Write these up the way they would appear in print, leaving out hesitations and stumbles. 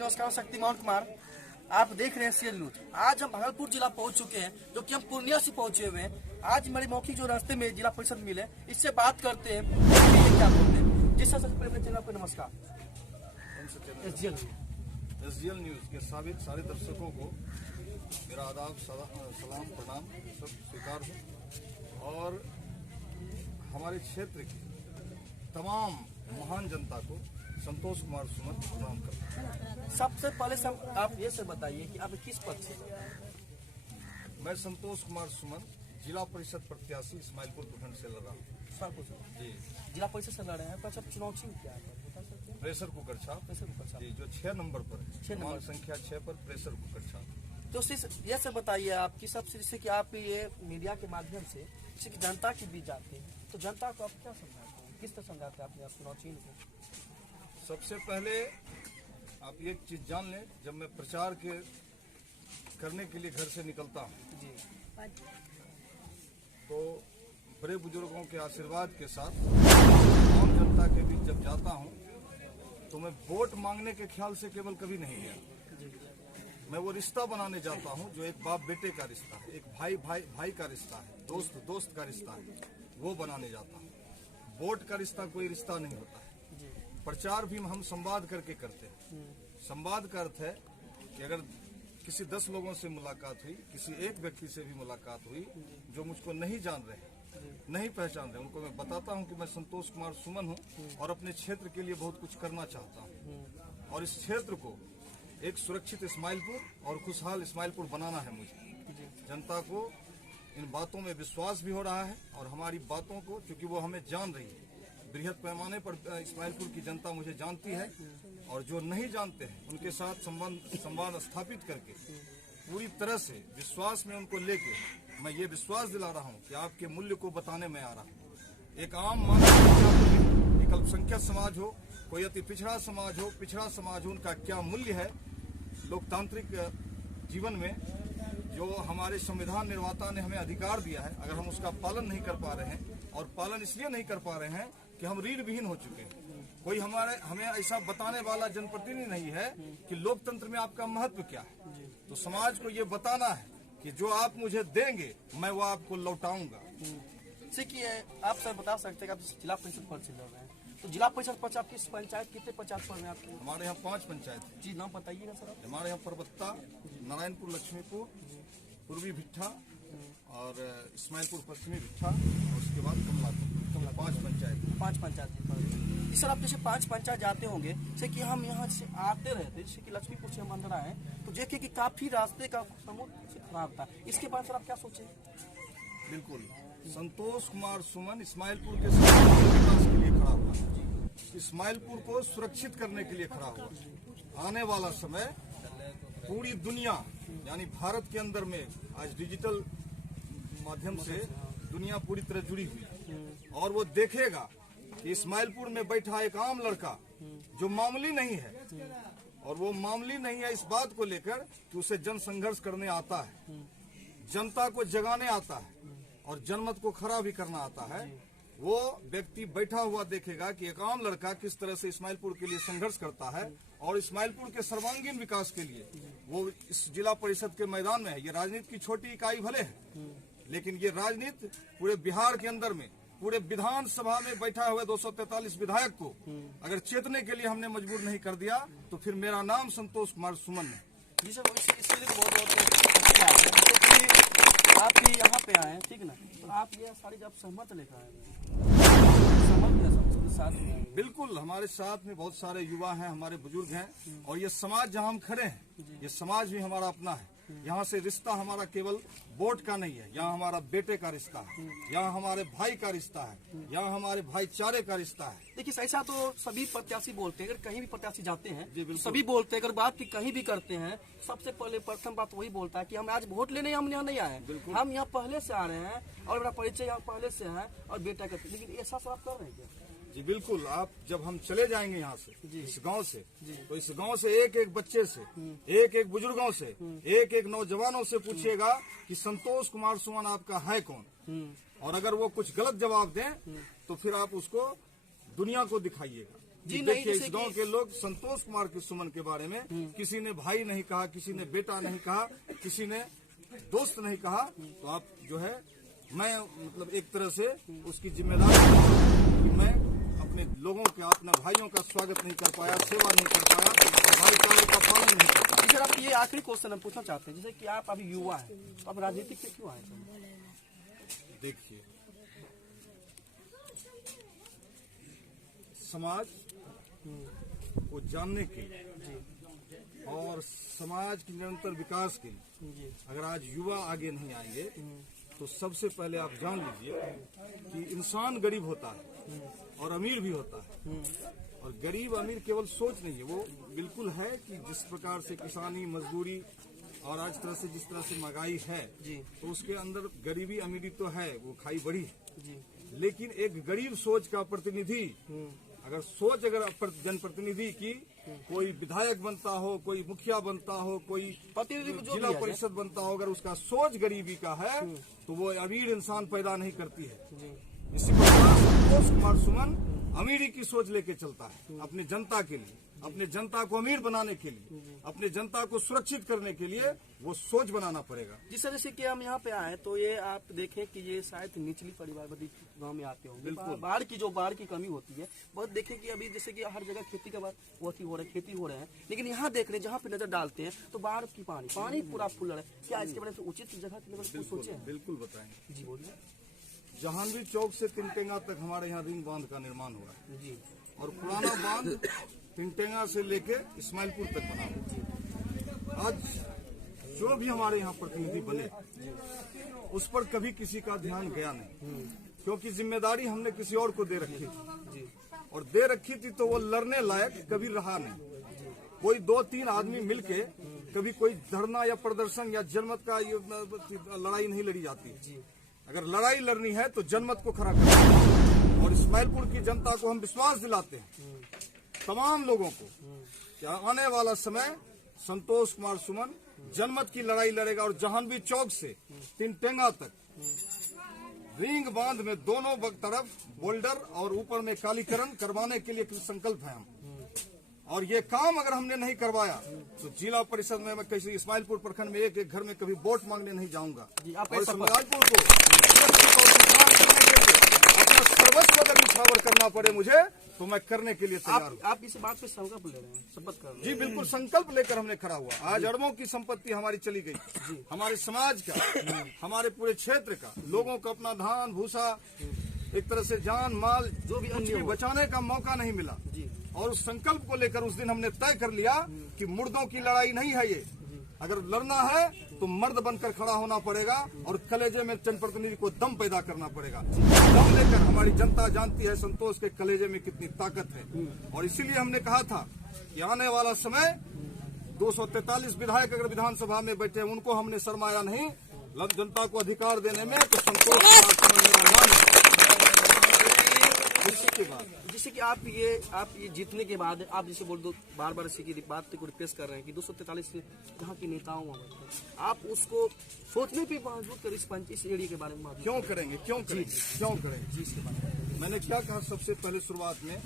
नमस्कार, शक्तिमान कुमार। आप देख रहे हैं सीएल न्यूज। आज हम भागलपुर जिला पहुंच चुके हैं, जो कि हम पूर्णिया से पहुंचे हुए हैं। आज मेरी मौखिक जो रास्ते में जिला परिषद मिले, इससे बात करते हैं ये क्या बोलते हैं। जिस सबसे पहले चैनल को नमस्कार। एसजीएल न्यूज के सारे दर्शकों को मेरा आदाब, सलाम, प्रणाम सब स्वीकार हो और हमारे क्षेत्र की तमाम महान जनता को संतोष कुमार सुमन प्रणाम करता हूं। सबसे पहले आप ये से बताइए कि आप किस पद से? मैं संतोष कुमार सुमन जिला परिषद प्रत्याशी इस्माइलपुर प्रखंड से लड़ रहा हूँ। जी, जिला परिषद से लड़ रहे हैं। अच्छा, चुनाव चिन्ह क्या है बता सकते हैं? प्रेशर कुकर छाप जी, जो 6 नंबर पर है, 6 नंबर संख्या 6 पर प्रेशर कुकर छाप। तो ये से बताइए आपकी सबसे, जैसे कि आप ये मीडिया के माध्यम से जनता के बीच जाते हैं, तो जनता को आप क्या समझाते हैं, किस तरह समझाते हैं अपने चुनाव चिन्ह को? सबसे पहले आप एक चीज जान लें, जब मैं प्रचार करने के लिए घर से निकलता हूँ जी, तो बड़े बुजुर्गों के आशीर्वाद के साथ आम जनता के बीच जब जाता हूँ तो मैं वोट मांगने के ख्याल से केवल कभी नहीं गया। मैं वो रिश्ता बनाने जाता हूँ जो एक बाप बेटे का रिश्ता है, एक भाई का रिश्ता है, दोस्त का रिश्ता है, वो बनाने जाता हूँ। वोट का रिश्ता कोई रिश्ता नहीं होता है। प्रचार भी हम संवाद करके करते हैं। संवाद का अर्थ है कि अगर किसी 10 लोगों से मुलाकात हुई, किसी एक व्यक्ति से भी मुलाकात हुई जो मुझको नहीं जान रहे, नहीं पहचान रहे, उनको मैं बताता हूं कि मैं संतोष कुमार सुमन हूं और अपने क्षेत्र के लिए बहुत कुछ करना चाहता हूं और इस क्षेत्र को एक सुरक्षित इस्माइलपुर और खुशहाल इस्माइलपुर बनाना है मुझे। जनता को इन बातों में विश्वास भी हो रहा है और हमारी बातों को, चूंकि वो हमें जान रही है, बृहद पैमाने पर इस्माइलपुर की जनता मुझे जानती है और जो नहीं जानते हैं उनके साथ संवाद स्थापित करके पूरी तरह से विश्वास में उनको लेके मैं ये विश्वास दिला रहा हूँ कि आपके मूल्य को बताने में आ रहा हूँ। एक आम मानव, एक अल्पसंख्यक समाज हो, कोई अति पिछड़ा समाज हो, उनका क्या मूल्य है लोकतांत्रिक जीवन में, जो हमारे संविधान निर्माता ने हमें अधिकार दिया है, अगर हम उसका पालन नहीं कर पा रहे हैं, और पालन इसलिए नहीं कर पा रहे हैं कि हम रीढ़ विहीन हो चुके हैं। कोई हमें ऐसा बताने वाला जनप्रतिनिधि नहीं है कि लोकतंत्र में आपका महत्व क्या है। तो समाज को ये बताना है कि जो आप मुझे देंगे मैं वो आपको लौटाऊंगा। देखिए, आप सर बता सकते हैं कि आप जिला परिषद पद से लड़ रहे हैं, तो जिला परिषद पद आप किस पंचायत, कितने पंचायत पद में आपके? हमारे यहाँ 5 पंचायत है। जी, नाम बताइएगा सर। हमारे यहाँ परबत्ता, नारायणपुर लक्ष्मीपुर, पूर्वी भिट्ठा और इस्माइलपुर पश्चिमी भिट्ठा और उसके बाद कमलापुर। 5 पंचायत। सर, आप जैसे 5 पंचायत जाते होंगे, जैसे कि हम यहाँ से आते रहते, जैसे कि लक्ष्मीपुर से हम अंदर आए तो देखे कि काफी रास्ते का समुद्र खराब था। इसके बाद सर आप क्या सोचे? बिल्कुल, संतोष कुमार सुमन इस्माइलपुर के विकास के लिए खड़ा हुआ, इस्माइलपुर को सुरक्षित करने के लिए खड़ा हुआ। आने वाला समय पूरी दुनिया यानी भारत के अंदर में आज डिजिटल माध्यम से दुनिया पूरी तरह जुड़ी हुई है और वो देखेगा कि इस्माइलपुर में बैठा एक आम लड़का जो मामूली नहीं है, और वो मामूली नहीं है इस बात को लेकर कि उसे जन संघर्ष करने आता है, जनता को जगाने आता है और जनमत को खड़ा भी करना आता है। वो व्यक्ति बैठा हुआ देखेगा कि एक आम लड़का किस तरह से इस्माइलपुर के लिए संघर्ष करता है और इस्माइलपुर के सर्वांगीण विकास के लिए वो इस जिला परिषद के मैदान में है। ये राजनीति की छोटी इकाई भले है, लेकिन ये राजनीति पूरे बिहार के अंदर में पूरे विधानसभा में बैठा हुए 243 विधायक को अगर चेतने के लिए हमने मजबूर नहीं कर दिया तो फिर मेरा नाम संतोष कुमार सुमन है। जी सर, इसलिए आप भी यहाँ पे आए, ठीक ना? तो आप ये सारी जब सहमत लेकर आए, साथ में? बिल्कुल, हमारे साथ में बहुत सारे युवा हैं, हमारे बुजुर्ग हैं और ये समाज जहाँ हम खड़े हैं ये समाज भी हमारा अपना है। यहाँ से रिश्ता हमारा केवल वोट का नहीं है, यहाँ हमारा बेटे का रिश्ता है, यहाँ हमारे भाई का रिश्ता है, यहाँ हमारे भाईचारे का रिश्ता है। देखिए, ऐसा तो सभी प्रत्याशी बोलते हैं, अगर कहीं भी प्रत्याशी जाते हैं सभी बोलते हैं, अगर बात की कहीं भी करते हैं, सबसे पहले प्रथम बात वही बोलता है कि हम आज वोट लेने हम यहाँ नहीं आए, हम यहाँ पहले से आ रहे हैं और मेरा परिचय यहाँ पहले से है और बेटा करते। लेकिन ऐसा सब आप कर रहे हैं क्या? जी बिल्कुल, आप जब हम चले जाएंगे यहाँ से, इस गांव से, तो इस गांव से एक एक बच्चे से, एक एक बुजुर्गों से, एक एक नौजवानों से पूछिएगा कि संतोष कुमार सुमन आपका है कौन, और अगर वो कुछ गलत जवाब दें तो फिर आप उसको दुनिया को दिखाइएगा। जी, नहीं, देखिए जैसे इस गांव के लोग संतोष कुमार के सुमन के बारे में किसी ने भाई नहीं कहा, किसी ने बेटा नहीं कहा, किसी ने दोस्त नहीं कहा। तो आप जो है, मैं मतलब एक तरह से उसकी जिम्मेदारी कि मैं अपने लोगों के, अपने भाइयों का स्वागत नहीं कर पाया, सेवा नहीं कर पाया, भाईचारे का पालन नहीं कर पाया। सर, आप ये आखिरी क्वेश्चन हम पूछना चाहते हैं, जैसे कि आप अभी युवा हैं, तो आप राजनीतिक में क्यों आए सर? देखिए, समाज को जानने के लिए और समाज की निरंतर विकास के लिए अगर आज युवा आगे नहीं आएंगे तो सबसे पहले आप जान लीजिए कि इंसान गरीब होता है और अमीर भी होता है। और गरीब अमीर केवल सोच नहीं है, वो बिल्कुल है कि जिस प्रकार से किसानी, मजदूरी और आज तरह से जिस तरह से महंगाई है तो उसके अंदर गरीबी अमीरी तो है, वो खाई बड़ी है। लेकिन एक गरीब सोच का प्रतिनिधि अगर जनप्रतिनिधि की कोई विधायक बनता हो, कोई मुखिया बनता हो, कोई जिला परिषद बनता हो, अगर उसका सोच गरीबी का है तो वो अमीर इंसान पैदा नहीं करती है। इसी प्रकार संतोष कुमार सुमन अमीरी की सोच लेके चलता है अपनी जनता के लिए, अपने जनता को अमीर बनाने के लिए, अपने जनता को सुरक्षित करने के लिए वो सोच बनाना पड़ेगा। जी सर, जैसे कि हम यहाँ पे आए तो ये आप देखें कि ये शायद निचली परिवार गांव में आते होंगे। बिल्कुल, बाढ़ की कमी होती है बहुत। देखें कि अभी जैसे कि हर जगह खेती का खेती हो रहे हैं, लेकिन यहाँ देख रहे हैं जहाँ पे नजर डालते हैं तो बाढ़ की पानी पूरा फुल रहा है। क्या इसके बारे में उचित जगह के लिए सोचे? बिल्कुल बताएंगे। जी बोलिए। जहांगीर चौक से तिनटेंगा तक हमारे यहाँ रिंग बांध का निर्माण हुआ है और पुराना बांध तिनटेंगा से लेके इस्माइलपुर तक बना हुआ। आज जो भी हमारे यहाँ प्रतिनिधि बने उस पर कभी किसी का ध्यान गया नहीं, क्योंकि जिम्मेदारी हमने किसी और को दे रखी थी और दे रखी थी तो वो लड़ने लायक कभी रहा नहीं। कोई 2-3 आदमी मिलके कभी कोई धरना या प्रदर्शन या जनमत का लड़ाई नहीं लड़ी जाती। अगर लड़ाई लड़नी है तो जनमत को खड़ा करना। और इस्माइलपुर की जनता को हम विश्वास दिलाते हैं, तमाम लोगों को, कि आने वाला समय संतोष कुमार सुमन जनमत की लड़ाई लड़ेगा और जहांगीर चौक से तिनटेंगा तक रिंग बांध में दोनों तरफ बोल्डर और ऊपर में कालीकरण करवाने के लिए संकल्प है हम। और ये काम अगर हमने नहीं करवाया तो जिला परिषद में मैं कैसे इस्माइलपुर प्रखंड में एक घर में कभी वोट मांगने नहीं जाऊंगा। और इस्माइलपुर को अपना सर्वस्व अगर निछावर करना पड़े मुझे तो मैं करने के लिए तैयार हूँ। आप इस बात पे संकल्प ले रहे हैं, शपथ कर रहे हैं? जी बिल्कुल, संकल्प लेकर हमने खड़ा हुआ। आज अरबों की संपत्ति हमारी चली गई, हमारे समाज का, हमारे पूरे क्षेत्र का, लोगों को अपना धान भूसा, एक तरह से जान माल जो भी बचाने का मौका नहीं मिला। और उस संकल्प को लेकर उस दिन हमने तय कर लिया कि मुर्दों की लड़ाई नहीं है ये, अगर लड़ना है तो मर्द बनकर खड़ा होना पड़ेगा और कलेजे में जनप्रतिनिधि को दम पैदा करना पड़ेगा। दम लेकर हमारी जनता जानती है संतोष के कलेजे में कितनी ताकत है। और इसीलिए हमने कहा था कि आने वाला समय 243 विधायक अगर विधानसभा में बैठे उनको हमने शर्माया नहीं, जनता को अधिकार देने में तो संतोष कुमार मान। जैसे कि आप ये जीतने के बाद आप जैसे बोल दो बार इसी की बात को रिक्वेस्ट कर रहे हैं कि 243 यहाँ के नेताओं आप उसको सोचने पे बावजूद कर इस एरिया के बारे में क्यों करेंगे जी इसके बारे में मैंने क्या कहा सबसे पहले शुरुआत में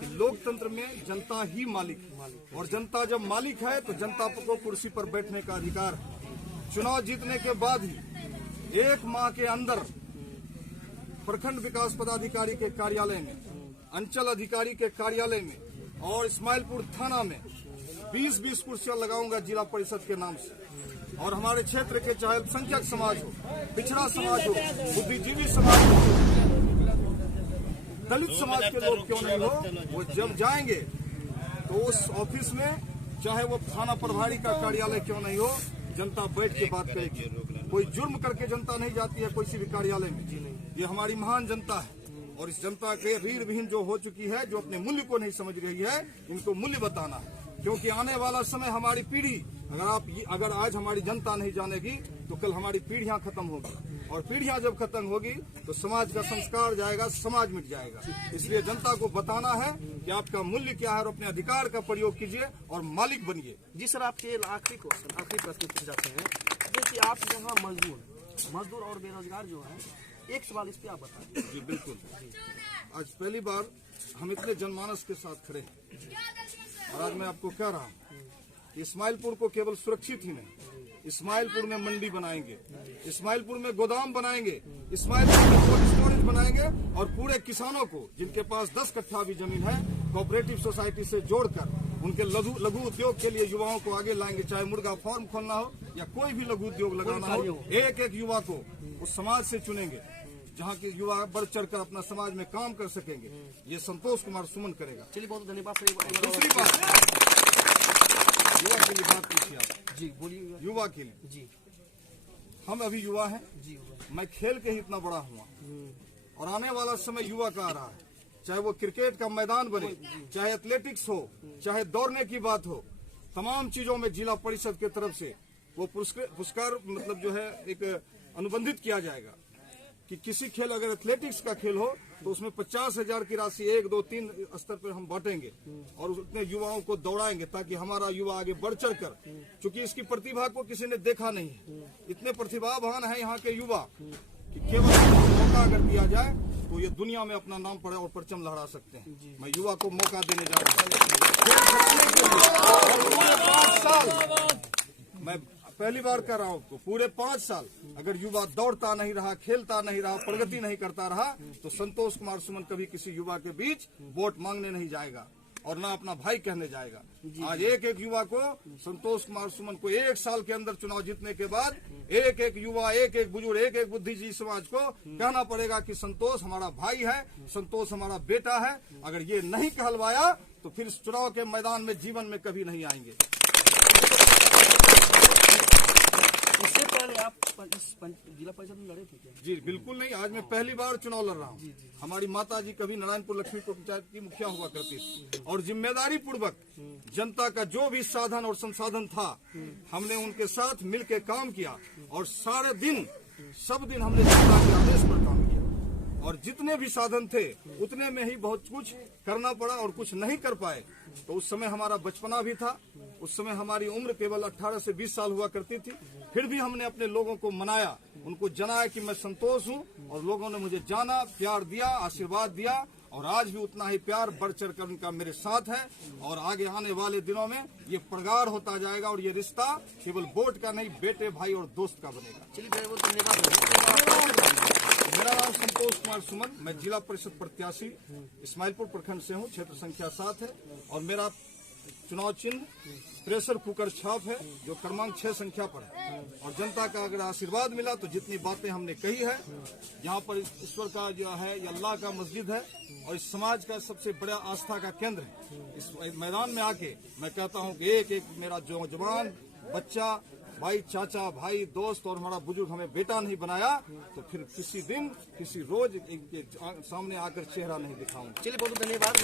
कि लोकतंत्र में जनता ही मालिक और जनता जब मालिक है तो जनता को कुर्सी पर बैठने का अधिकार है। चुनाव जीतने के बाद ही 1 माह के अंदर प्रखंड विकास पदाधिकारी के कार्यालय में, अंचल अधिकारी के कार्यालय में और इस्माइलपुर थाना में 20-20 कुर्सियां लगाऊंगा जिला परिषद के नाम से। और हमारे क्षेत्र के चाहे अल्पसंख्यक समाज हो, पिछड़ा समाज हो, बुद्धिजीवी समाज हो, दलित समाज के लोग क्यों नहीं हो, वो जब जाएंगे तो उस ऑफिस में चाहे वो थाना प्रभारी का कार्यालय क्यों नहीं हो, जनता बैठ के बात करेगी। कोई जुर्म करके जनता नहीं जाती है किसी भी कार्यालय में। ये हमारी महान जनता है और इस जनता के रीढ़ विहीन जो हो चुकी है, जो अपने मूल्य को नहीं समझ रही है, इनको मूल्य बताना है। क्योंकि आने वाला समय हमारी पीढ़ी अगर आज हमारी जनता नहीं जानेगी तो कल हमारी पीढ़ियां खत्म होगी और पीढ़ियां जब खत्म होगी तो समाज का संस्कार जाएगा, समाज मिट जाएगा। इसलिए जनता को बताना है कि आपका मूल्य क्या है और अपने अधिकार का प्रयोग कीजिए और मालिक बनिए। जी सर, आपके आखिरी प्रश्न पूछ जाते हैं कि आप यहाँ मजदूर और बेरोजगार जो है, एक सवाल इस पे आप बताएं। जी बिल्कुल। आज पहली बार हम इतने जनमानस के साथ खड़े हैं और आज मैं आपको कह रहा हूँ कि इस्माइलपुर को केवल सुरक्षित ही नहीं, इस्माइलपुर में मंडी बनाएंगे, इस्माइलपुर में गोदाम बनाएंगे, इस्माइलपुर में कोल्ड स्टोरेज बनाएंगे और पूरे किसानों को जिनके पास 10 कट्ठा भी जमीन है कोऑपरेटिव सोसाइटी से जोड़कर उनके लघु उद्योग के लिए युवाओं को आगे लाएंगे। चाहे मुर्गा फार्म खोलना हो या कोई भी लघु उद्योग लगाना हो, एक एक युवा को उस समाज से चुनेंगे जहाँ के युवा बढ़ चढ़कर अपना समाज में काम कर सकेंगे। ये संतोष कुमार सुमन करेगा। चलिए बहुत धन्यवाद। दूसरी बात, युवा के लिए बात पूछिए आप। जी बोलिए। युवा के लिए जी, हम अभी युवा हैं, जी मैं खेल के ही इतना बड़ा हुआ और आने वाला समय युवा का आ रहा है। चाहे वो क्रिकेट का मैदान बने, चाहे एथलेटिक्स हो, चाहे दौड़ने की बात हो, तमाम चीजों में जिला परिषद के तरफ से वो पुरस्कार मतलब जो है एक अनुबंधित किया जाएगा कि किसी खेल अगर एथलेटिक्स का खेल हो तो उसमें 50,000 की राशि 1, 2, 3 स्तर पर हम बांटेंगे और उतने युवाओं को दौड़ाएंगे ताकि हमारा युवा आगे बढ़ चढ़ कर, चूंकि इसकी प्रतिभा को किसी ने देखा नहीं है, इतने प्रतिभावान है यहाँ के युवा कि केवल मौका अगर दिया जाए तो ये दुनिया में अपना नाम पड़े और परचम लहरा सकते हैं। मैं युवा को मौका देने जा रहा हूँ। मैं पहली बार कह रहा हूँ आपको, पूरे 5 साल अगर युवा दौड़ता नहीं रहा, खेलता नहीं रहा, प्रगति नहीं करता रहा तो संतोष कुमार सुमन कभी किसी युवा के बीच वोट मांगने नहीं जाएगा और ना अपना भाई कहने जाएगा। आज एक एक युवा को, संतोष कुमार सुमन को 1 साल के अंदर चुनाव जीतने के बाद एक एक युवा, एक एक बुजुर्ग, एक एक बुद्धिजीवी समाज को कहना पड़ेगा कि संतोष हमारा भाई है, संतोष हमारा बेटा है। अगर ये नहीं कहलवाया तो फिर इस चुनाव के मैदान में जीवन में कभी नहीं आएंगे। इससे पहले आप जिला परिषद में लड़े थे क्या? जी बिल्कुल नहीं, आज मैं पहली बार चुनाव लड़ रहा हूँ। हमारी माता जी कभी नारायणपुर लक्ष्मीपुर पंचायत की मुखिया हुआ करती थी और जिम्मेदारी पूर्वक जनता का जो भी साधन और संसाधन था हमने उनके साथ मिलकर काम किया और सारे दिन सब दिन हमने जनता के आदेश पर काम किया और जितने भी साधन थे उतने में ही बहुत कुछ करना पड़ा और कुछ नहीं कर पाए। तो उस समय हमारा बचपना भी था, उस समय हमारी उम्र केवल 18 से 20 साल हुआ करती थी, फिर भी हमने अपने लोगों को मनाया, उनको जनाया कि मैं संतोष हूँ और लोगों ने मुझे जाना, प्यार दिया, आशीर्वाद दिया और आज भी उतना ही प्यार बढ़ चढ़ कर उनका मेरे साथ है और आगे आने वाले दिनों में ये प्रगाढ़ होता जाएगा और ये रिश्ता केवल वोट का नहीं, बेटे भाई और दोस्त का बनेगा। चलिए बहुत धन्यवाद। मेरा नाम संतोष कुमार सुमन, मैं जिला परिषद प्रत्याशी इस्माइलपुर प्रखंड से हूँ, क्षेत्र संख्या 7 है और मेरा चुनाव चिन्ह प्रेशर कुकर छाप है जो क्रमांक 6 संख्या पर है और जनता का अगर आशीर्वाद मिला तो जितनी बातें हमने कही है, यहाँ पर ईश्वर का जो है ये अल्लाह का मस्जिद है और इस समाज का सबसे बड़ा आस्था का केंद्र है। इस मैदान में आके मैं कहता हूँ कि एक एक मेरा जवान बच्चा, भाई, चाचा, भाई, दोस्त और हमारा बुजुर्ग हमें बेटा नहीं बनाया तो फिर किसी दिन, किसी रोज इनके सामने आकर चेहरा नहीं दिखाऊंगा। चलिए बहुत धन्यवाद।